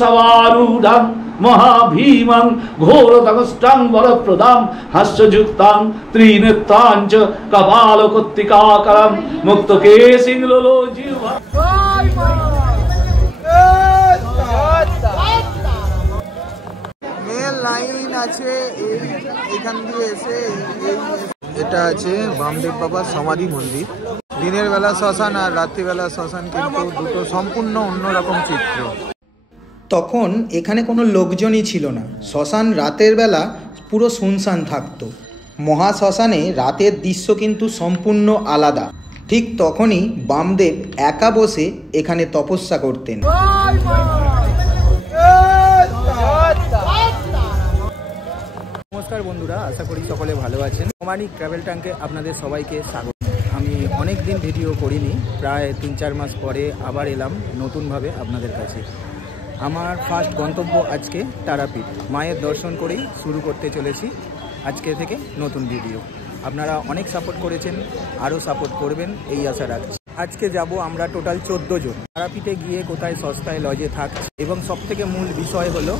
সবারূঢ়ং মহাভীমং ঘোরতগষ্টাং বরপ্রদাং হাস্যযুক্তাং ত্রিনেত্রাঞ্চ কপালকর্তিকাকরং মুক্তকেশিং লোলজিহ্বা। Mail line আছে এইখান দিয়ে এসে এটা আছে বামদেব বাবার সমাধি মন্দির। দিনের বেলা শ্মশান আর রাত্রিবেলা শ্মশান কিন্তু দুটো সম্পূর্ণ অন্যরকম চিত্র। তখন এখানে কোনো লোকজনই ছিল না, শ্মশান রাতের বেলা পুরো শুনশান থাকতো। মহাশ্মশানে রাতের দৃশ্য কিন্তু সম্পূর্ণ আলাদা। ঠিক তখনই বামদেব একা বসে এখানে তপস্যা করতেন। নমস্কার বন্ধুরা, আশা করি সকলে ভালো আছেন। প্রমাণিক ট্রাভেল ট্যাঙ্কে আপনাদের সবাইকে স্বাগত। আমি অনেক দিন ভিডিও করিনি, প্রায় 3-4 মাস পরে আবার এলাম নতুনভাবে আপনাদের কাছে। আমার ফার্স্ট গন্তব্য আজকে তারাপীঠ। মায়ের দর্শন করেই শুরু করতে চলেছি আজকে থেকে নতুন ভিডিও। আপনারা অনেক সাপোর্ট করেছেন, আরও সাপোর্ট করবেন এই আশা রাখছি। আজকে যাব আমরা টোটাল 14 জন। তারাপীঠে গিয়ে কোথায় সস্তায় লজে থাকছে এবং সবথেকে মূল বিষয় হলো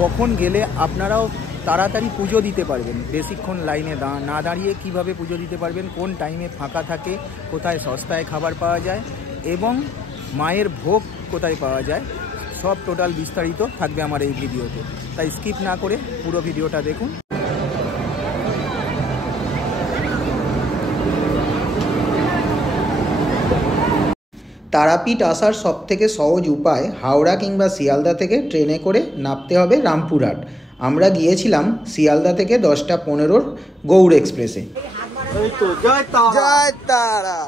কখন গেলে আপনারাও তাড়াতাড়ি পুজো দিতে পারবেন। বেশিক্ষণ লাইনে না দাঁড়িয়ে কিভাবে পুজো দিতে পারবেন, কোন টাইমে ফাঁকা থাকে, কোথায় সস্তায় খাবার পাওয়া যায় এবং মায়ের ভোগ কোথায় পাওয়া যায়, সব টোটাল বিস্তারিত থাকবে আমার এই ভিডিওতে। তাই স্কিপ না করে পুরো ভিডিওটা দেখুন। তারাপীঠ আসার সবথেকে সহজ উপায় হাওড়া কিংবা শিয়ালদা থেকে ট্রেনে করে নামতে হবে রামপুরহাট। আমরা গিয়েছিলাম শিয়ালদা থেকে 10টা 15-র গৌড় এক্সপ্রেসে। জয় তারা।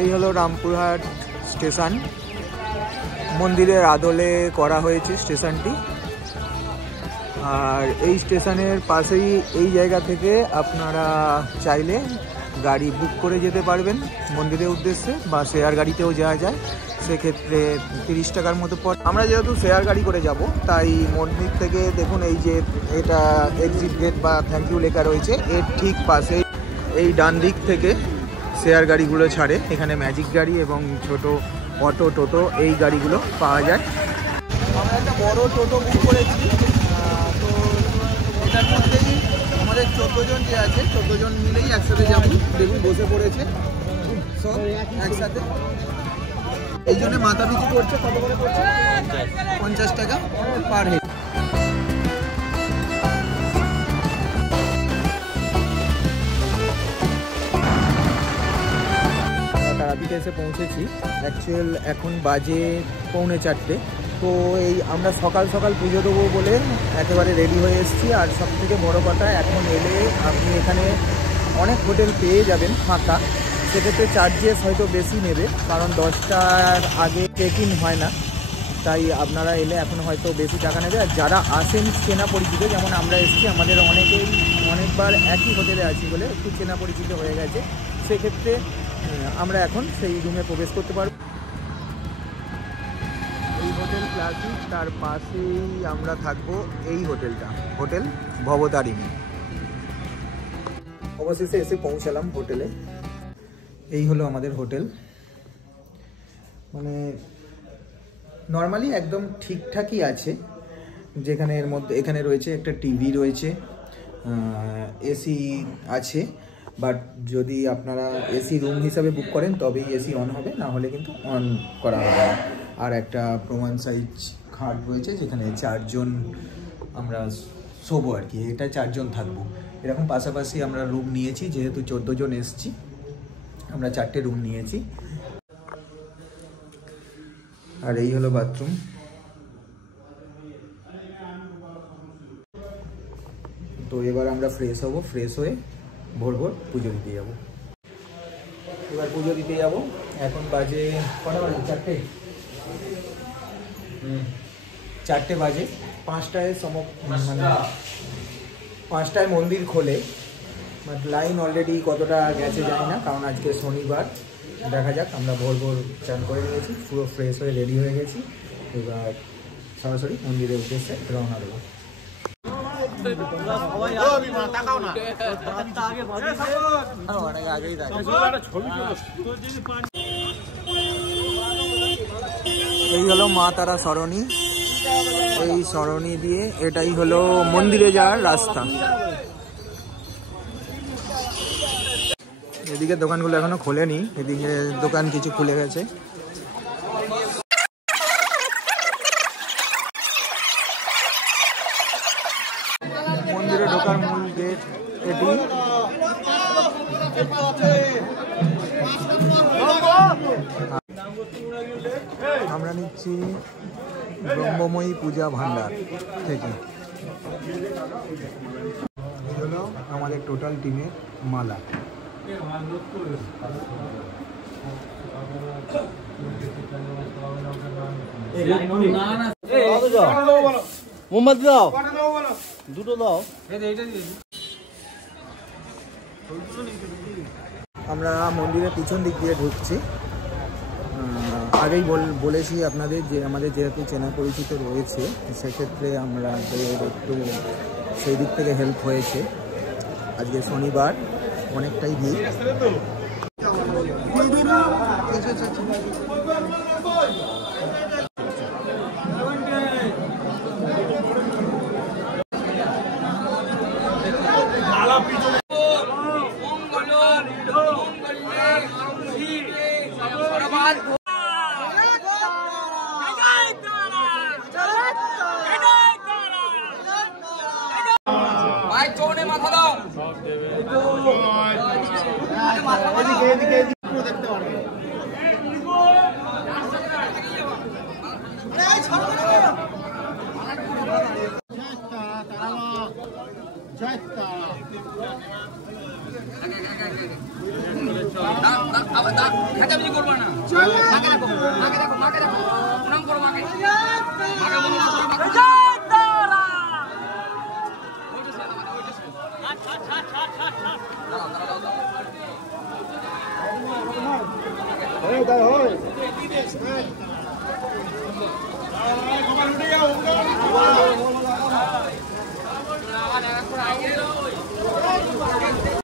এই হলো রামপুরহাট স্টেশন। মন্দিরের আদলে করা হয়েছে স্টেশনটি। আর এই স্টেশনের পাশেই এই জায়গা থেকে আপনারা চাইলে গাড়ি বুক করে যেতে পারবেন মন্দিরের উদ্দেশ্যে, বা শেয়ার গাড়িতেও যাওয়া যায়। সেক্ষেত্রে 30 টাকার মতো পড়ে। আমরা যেহেতু শেয়ার গাড়ি করে যাব, তাই মন্দির থেকে দেখুন এই যে এটা এক্সিট গেট বা থ্যাংক ইউ লেখা রয়েছে, এর ঠিক পাশে এই ডান দিক থেকে শেয়ার গাড়িগুলো ছাড়ে। এখানে ম্যাজিক গাড়ি এবং ছোট অটো টোটো এই গাড়িগুলো পাওয়া যায়। আমরা একটা বড় টোটো বুক করেছি, তো এটার মধ্যেই আমাদের 14 জন যে আছে 14 জন মিলেই একসাথে যাব। দেখুন বসে পড়েছে সব একসাথে। এই জন্য মাথা পিছু করছে কত করে করছে? 50 টাকা পার হেড। তারাপীঠে এসে পৌঁছেছি। অ্যাকচুয়াল এখন বাজে 3:45। তো এই আমরা সকাল সকাল পুজো দেবো বলে একেবারে রেডি হয়ে এসেছি। আর সবথেকে বড় কথা, এখন এলে আপনি এখানে অনেক হোটেল পেয়ে যাবেন ফাঁকা। সেক্ষেত্রে চার্জেস হয়তো বেশি নেবে, কারণ 10টার আগে চেক ইন হয় না। তাই আপনারা এলে এখন হয়তো বেশি টাকা নেবে। আর যারা আসেন চেনা পরিচিত, যেমন আমরা এসেছি, আমাদের অনেকবার একই হোটেলে আছি বলে একটু চেনা পরিচিত হয়ে গেছে। সেক্ষেত্রে আমরা এখন সেই রুমে প্রবেশ করতে পারব। এই হোটেল ক্লাসিক, তার পাশেই আমরা থাকবো এই হোটেলটা, হোটেল ভবতারিণী। অবশেষে এসে পৌঁছালাম হোটেলে। এই হলো আমাদের হোটেল। মানে নর্মালি একদম ঠিকঠাকই আছে, যেখানে এর মধ্যে এখানে রয়েছে একটা টিভি রয়েছে, এসি আছে। বাট যদি আপনারা এসি রুম হিসাবে বুক করেন তবেই এসি অন হবে, না হলে কিন্তু অন করা হবে না। আর একটা প্রমাণ সাইজ খাট রয়েছে, যেখানে 4 জন আমরা শোবো আর কি। এটা 4 জন থাকবো এরকম। পাশাপাশি আমরা রুম নিয়েছি, যেহেতু 14 জন এসছি, আমরা 4টে রুম নিয়েছি। আর এই হলো বাথরুম। তো এবার আমরা ফ্রেশ হব, ফ্রেশ হয়ে ভোর ভোর পুজো দিতে যাব। এবার পুজো দিতে যাব। এখন বাজে কটা বাজে? 4টে বাজে। 5টায় মানে 5টায় মন্দির খোলে। বাট লাইন অলরেডি কতটা গেছে জানি না, কারণ আজকে শনিবার। দেখা যাক। আমরা ভোর ভোর চান করে নিয়েছি, পুরো ফ্রেশ হয়ে রেডি হয়ে গেছি। এবার সরাসরি মন্দিরের উদ্দেশ্যে রওনা দেবো। এই হলো মা তারা সরণি। এই সরণি দিয়ে এটাই হলো মন্দিরে যাওয়ার রাস্তা। এদিকে দোকানগুলো এখনো খোলেনি, এদিকে দোকান কিছু খুলে গেছে। মন্দিরে ঢোকার মূল গেট এটি। আমরা নিচ্ছি ব্রহ্মময়ী পূজা ভান্ডার থেকে। এই হলো আমাদের টোটাল টিমের মালা। মোমবাতি দাও, দুটো দাও। আমরা মন্দিরের পিছন দিক দিয়ে ঢুকছি। আগেই বলেছি আপনাদের যে আমাদের যেহেতু চেনা পরিচিত রয়েছে, সেক্ষেত্রে আমাদের একটু সেই দিক থেকে হেল্প হয়েছে। আজকে শনিবার, অনেকটাই ভিড়।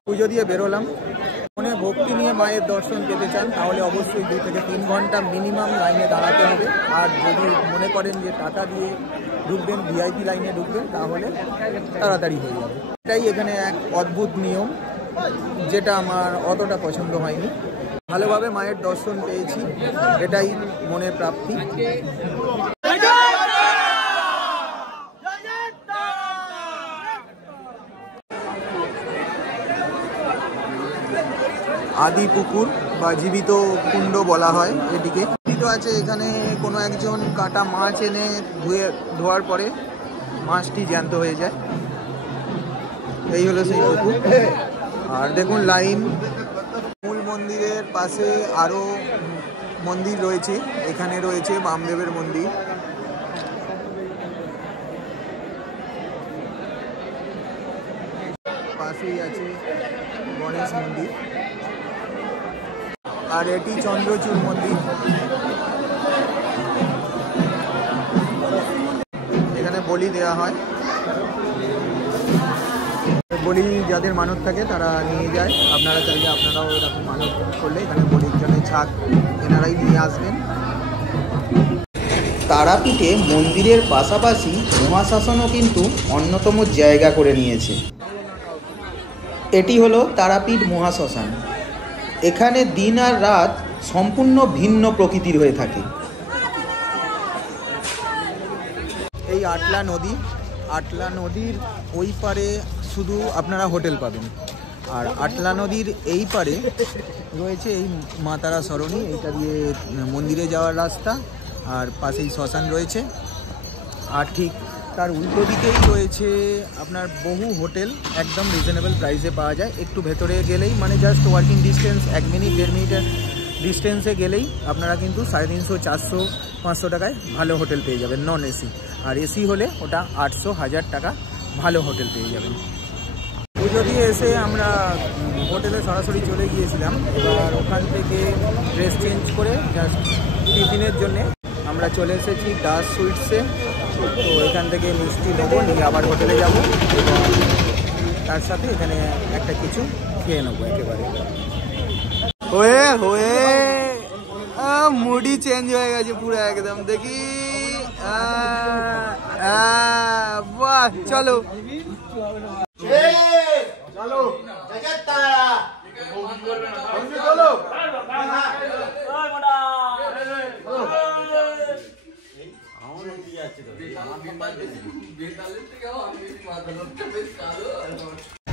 পুজো দিয়ে বেরোলাম। মনে ভক্তি নিয়ে মায়ের দর্শন পেতে চান তাহলে অবশ্যই 2 থেকে 3 ঘন্টা মিনিমাম লাইনে দাঁড়াতে হবে। আর যদি মনে করেন যে টাকা দিয়ে ঢুকবেন, ভিআইপি লাইনে ঢুকবেন, তাহলে তাড়াতাড়ি হয়ে যাবে। এটাই এখানে এক অদ্ভুত নিয়ম, যেটা আমার অতটা পছন্দ হয়নি। ভালোভাবে মায়ের দর্শন পেয়েছি, এটাই মনের প্রাপ্তি। আদি পুকুর বা জীবিত কুণ্ড বলা হয় এটিকে। জীবিত আছে এখানে কোনো একজন কাটা মাছ এনে ধোয়ার পরে মাছটি জ্যান্ত হয়ে যায়। এই হলো সেই পুকুর। আর দেখুন লাইন। মূল মন্দিরের পাশে আরও মন্দির রয়েছে। এখানে রয়েছে বামদেবের মন্দির। পাশেই আছে গণেশ মন্দির। আর এটি চন্দ্রচূড় মন্দির। এখানে বলি দেওয়া হয়। বলি যাদের মানত থাকে তারা নিয়ে যায়। আপনারা চাইলে আপনারাও এরকম মানত করলে এখানে বলির জন্য ছাগ এনারাই নিয়ে আসবেন। তারাপীঠে মন্দিরের পাশাপাশি মহাশ্মশানও কিন্তু অন্যতম জায়গা করে নিয়েছে। এটি হলো তারাপীঠ মহাশ্মশান। এখানে দিন আর রাত সম্পূর্ণ ভিন্ন প্রকৃতির হয়ে থাকে। এই আটলা নদী, আটলা নদীর ওই পারে শুধু আপনারা হোটেল পাবেন। আর আটলা নদীর এই পারে রয়েছে এই মা তারা সরণি। এইটা দিয়ে মন্দিরে যাওয়ার রাস্তা। আর পাশেই শ্মশান রয়েছে। আর ঠিক তার উল্টো দিকেই রয়েছে আপনার বহু হোটেল, একদম রিজনেবল প্রাইসে পাওয়া যায়। একটু ভেতরে গেলেই, মানে জাস্ট ওয়াকিং ডিস্টেন্স 1 মিনিট 1.5 মিনিটের ডিস্টেন্সে গেলেই আপনারা কিন্তু 350, 400, 500 টাকায় ভালো হোটেল পেয়ে যাবেন, নন এসি। আর এসি হলে ওটা 800, 1000 টাকা ভালো হোটেল পেয়ে যাবেন। পুজো দিয়ে এসে আমরা হোটেলে সরাসরি চলে গিয়েছিলাম। এবার ওখান থেকে ড্রেস চেঞ্জ করে জাস্ট টিফিনের জন্যে আমরা চলে এসেছি দাস সুইটসে। তো এখান থেকে মিষ্টি নেবো, নিয়ে আবার হোটেলে যাব এবং তার সাথে এখানে একটা কিছু খেয়ে নেবো একেবারে। হয়ে মুডই চেঞ্জ হয়ে গেছে পুরো একদম। দেখি বাহ, চলো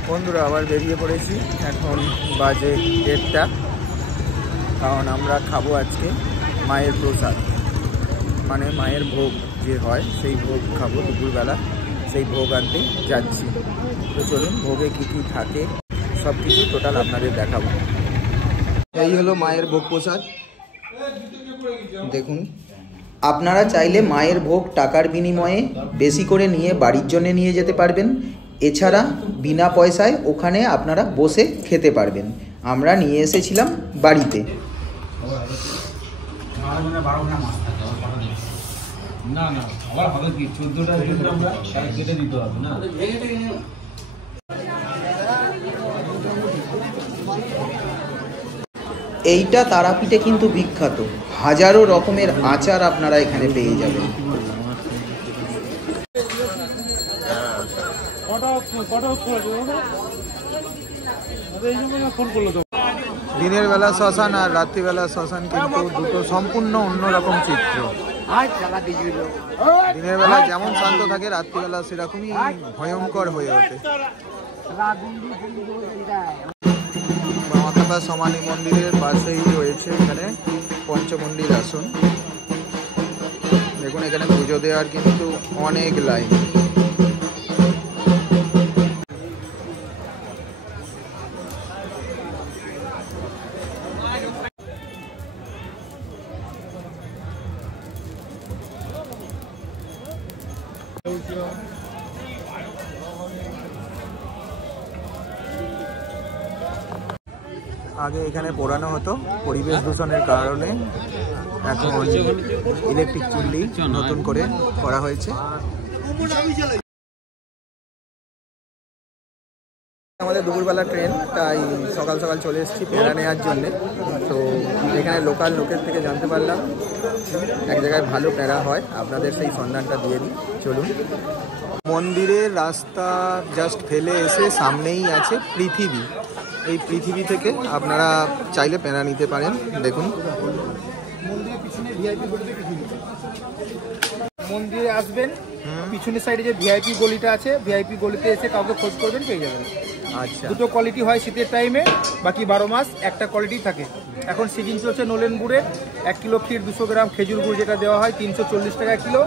বন্ধুরা, আবার বেরিয়ে পড়েছি। এখন বাজে 1:30, কারণ আমরা খাবো আজকে মায়ের প্রসাদ, মানে মায়ের ভোগ যে হয় সেই ভোগ খাবো দুপুরবেলা। সেই ভোগ আনতে যাচ্ছি। তো চলুন ভোগে কী কী থাকে সব কিছু টোটাল আপনাদের দেখাবো। এই হলো মায়ের ভোগ প্রসাদ, দেখুন। আপনারা চাইলে মায়ের ভোগ টাকার বিনিময়ে বেশি করে নিয়ে বাড়ির জন্য নিয়ে যেতে পারবেন। এছাড়া বিনা পয়সায় ওখানে আপনারা বসে খেতে পারবেন। আমরা নিয়ে এসেছিলাম বাড়িতে। এইটা তারাপীঠে কিন্তু বিখ্যাত। হাজারো রকমের আচার আপনারা এখানে পেয়ে যাবেন। দিনের বেলা শ্মশান আর রাত্রিবেলা শ্মশান কিন্তু দুটো সম্পূর্ণ অন্যরকম চিত্র। দিনের বেলা যেমন শান্ত থাকে, রাত্রিবেলা সেরকমই ভয়ঙ্কর হয়ে ওঠে। মামাকাপা সমানি মন্দিরের পাশেই রয়েছে এখানে পঞ্চমন্দির আসন। দেখুন এখানে পুজো দেওয়ার কিন্তু অনেক লাইন। আগে এখানে পোড়ানো হতো, পরিবেশ দূষণের কারণে এখন ইলেকট্রিক চুল্লি নতুন করে করা হয়েছে। আমাদের দুপুরবেলা ট্রেন, তাই সকাল সকাল চলে এসেছি পেড়া নেওয়ার জন্যে। তো এখানে লোকাল লোকের থেকে জানতে পারলাম এক জায়গায় ভালো পেড়া হয়, আপনাদের সেই সন্ধানটা দিয়ে দিই, চলুন। মন্দিরের রাস্তা জাস্ট ফেলে এসে সামনেই আছে পৃথিবী। এই পৃথিবী থেকে আপনারা চাইলে পেড়া নিতে পারেন। দেখুন মন্দিরে আসবেন, পিছনের সাইডে যে ভিআইপি গলিটা আছে, ভিআইপি গলিতে এসে কাউকে খোঁজ করবেন, পেয়ে যাবেন। আচ্ছা, দুটো কোয়ালিটি হয় শীতের টাইমে, বাকি 12 মাস একটা কোয়ালিটি থাকে। এখন সিজন চলছে নলেন গুড়ের 1 কিলো ক্ষীর 200 গ্রাম খেজুর গুড় যেটা দেওয়া হয় 340 টাকা কিলো,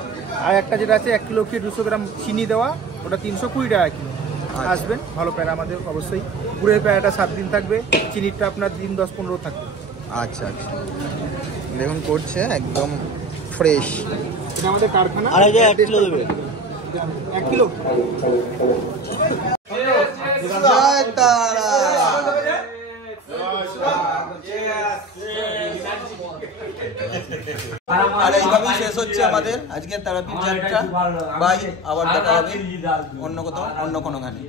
আর একটা যেটা আছে 1 কিলো ক্ষীর 200 গ্রাম চিনি দেওয়া, ওটা 320 টাকা কিলো। আসবেন, ভালো প্যারা আমাদের অবশ্যই। গুড়ের প্যারাটা 7 দিন থাকবে, চিনিটা আপনার দিন 10-15 থাকবে। আচ্ছা আচ্ছা, দেখুন করছে একদম ফ্রেশ। এটা আমাদের কারখানা। আর 1 কিলো দেবে, 1 কিলো। আর এইভাবেই শেষ হচ্ছে আমাদের আজকের তারাপীঠ যাত্রা। বাই, আবার দেখা হবে অন্য কোথাও, অন্য কোনো গানে।